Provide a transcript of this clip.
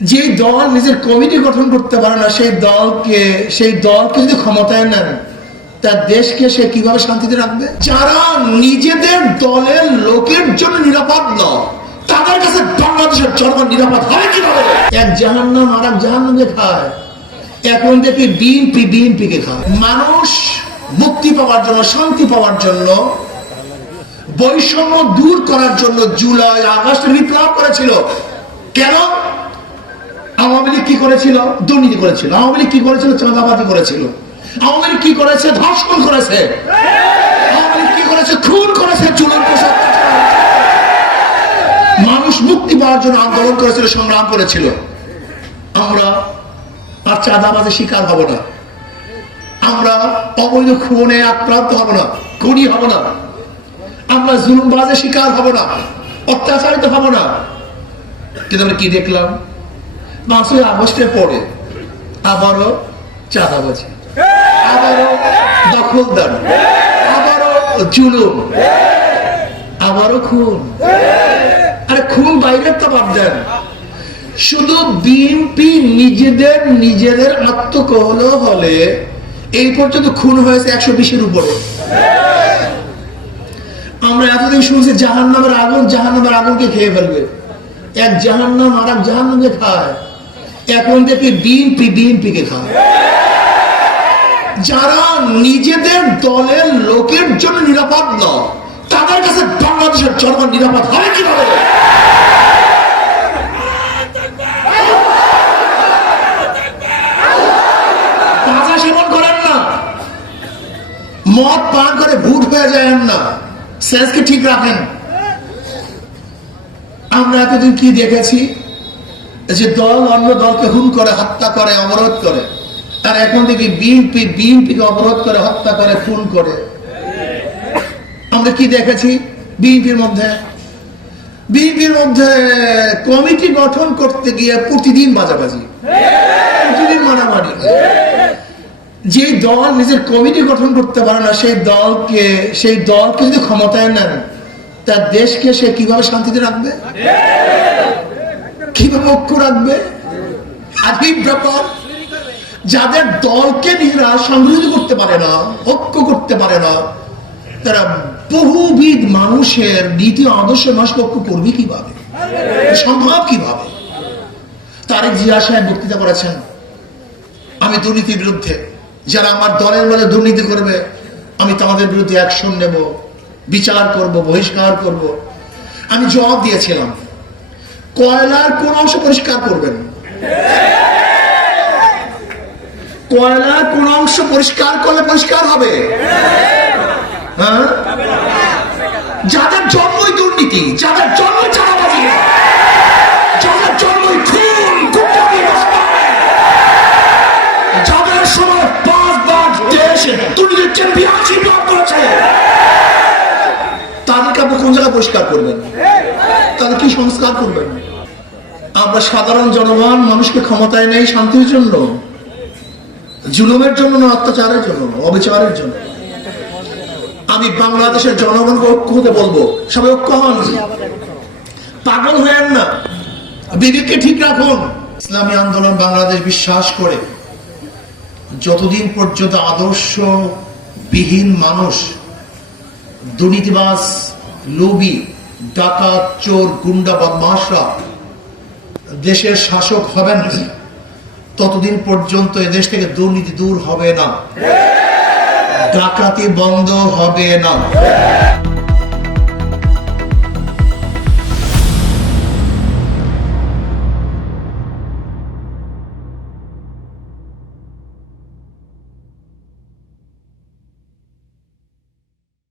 যে দল নিজের কমিটি গঠন করতে পারে না, সেই দলকে যদি ক্ষমতায় নেন, তার দেশকে সে কিভাবে শান্তিতে রাখবে? যারা নিজেদের দলের লোকের জন্য নিরাপদ নয়, তাদের কাছে বাংলাদেশের জনগণ নিরাপদ হয় কিভাবে? এক জাহান্নাম আর এক জাহান্নামকে খায়। এখন থেকে বিএনপি কে খায়। মানুষ মুক্তি পাওয়ার জন্য, শান্তি পাওয়ার জন্য, বৈষম্য দূর করার জন্য জুলাই আগস্ট বিপ্লব করেছিল। কেন? আওয়ামী লীগ কি করেছিল? দুর্নীতি করেছিল। আওয়ামী লীগ কি করেছিল? চাঁদাবাজি করেছিল। আওয়ামী লীগ কি করেছে? ধর্ষণ করেছে। আওয়ামী লীগ কি করেছে? খুন করেছে, জুলুম করেছে। মানুষ মুক্তি পাওয়ার জন্য আন্দোলন করেছিল, সংগ্রাম করেছিল। আমরা আর চাঁদাবাজের শিকার হব না, আমরা অবৈধ খুনে আক্রান্ত হব না, খুনি হব না, আমরা জুলুমবাজের শিকার হব না, অত্যাচারিত হব না। কিন্তু আমরা কি দেখলাম? 5ই আগস্টের পরে আবারও চাঁদাবাজি, আবারও দখলদার, আবারও জুলুম, আবারও খুন। আরে খুন বাইরের তো বাদ দেন, শুধু বিএনপি নিজেদের আত্মকহল হলে এই পর্যন্ত খুন হয়েছে 120-এর উপরে। আমরা এতদিন শুনছি জাহান্নামের আগুনকে খেয়ে ফেলবে। এক জাহান্নাম আর এক জাহান্নামকে খায়। এখন থেকে বিএনপি কে খায়। যারা নিজেদের দলের লোকের জন্য নিরাপদ নয়, তাদের কাছে বাংলাদেশের জনগণ নিরাপদ হয় কিভাবে? গাঁজা সেবন করেন না, মদ পান করে ভূত হয়ে যায় না, সেন্সকে ঠিক রাখেন। আমরা এতদিন কি দেখেছি? যে দল অন্য দলকে খুন করে, হত্যা করে, অবরোধ করে। আর এখন থেকে বিএনপিকে অবরোধ করে, হত্যা করে, খুন করে। আমরা কি দেখেছি? বিএনপির মধ্যে কমিটি গঠন করতে গিয়ে প্রতিদিন বাজাবাজি, প্রতিদিন মারামারি। যে দল নিজের কমিটি গঠন করতে পারে না, সেই দলকে যদি ক্ষমতায় নেন, তার দেশকে সে কিভাবে শান্তিতে রাখবে? কিভাবে ঐক্য রাখবে? আজীব ব্যাপার। যাদের দলকে নিজেরা সংগঠিত করতে পারে না, ঐক্য করতে পারে না, তারা বহুবিধ মানুষের নীতি আদর্শের মানুষকে ঐক্য করবে কিভাবে? সম্ভব কিভাবে? তারেক জিয়া সাহেব বক্তৃতা করেছেন, আমি দুর্নীতির বিরুদ্ধে, যারা আমার দলের মধ্যে দুর্নীতি করবে আমি তাদের বিরুদ্ধে অ্যাকশন নেব, বিচার করব, বহিষ্কার করব। আমি জবাব দিয়েছিলাম, কয়লার কোন অংশ পরিষ্কার করবেন? কয়লার কোন অংশ পরিষ্কার করলে পরিষ্কার হবে? হ্যাঁ, যাদের জন্মই দুর্নীতি, যাদের জন্ম চাঁদাবাজি, যাদের জন্মই খুন, যাদের সময় 5 দেশ দুর্নীতির চ্যাম্পিয়নশিপ লাভ করেছে, তাদেরকে আপনি কোন জায়গায় পরিষ্কার করবেন? তাদের কি সংস্কার করবেন? আমরা সাধারণ জনগণ মানুষকে ক্ষমতায় নেই শান্তির জন্য, জুলুমের জন্য না, অত্যাচারের জন্য, অবিচারের জন্য। আমি বাংলাদেশের জনগণকে ঐক্য হতে বলবো, সবাই ঐক্য হন, পাগল হয়েন না, বিবেককে ঠিক রাখুন। ইসলামী আন্দোলন বাংলাদেশ বিশ্বাস করে, যতদিন পর্যন্ত আদর্শবিহীন মানুষ, দুর্নীতিবাজ, লোভী, ডাকাত, চোর, গুন্ডা, বদমাশরা দেশের শাসক হবেন, ততদিন পর্যন্ত এদেশ থেকে দুর্নীতি দূর হবে না, ডাকাতি বন্ধ হবে না।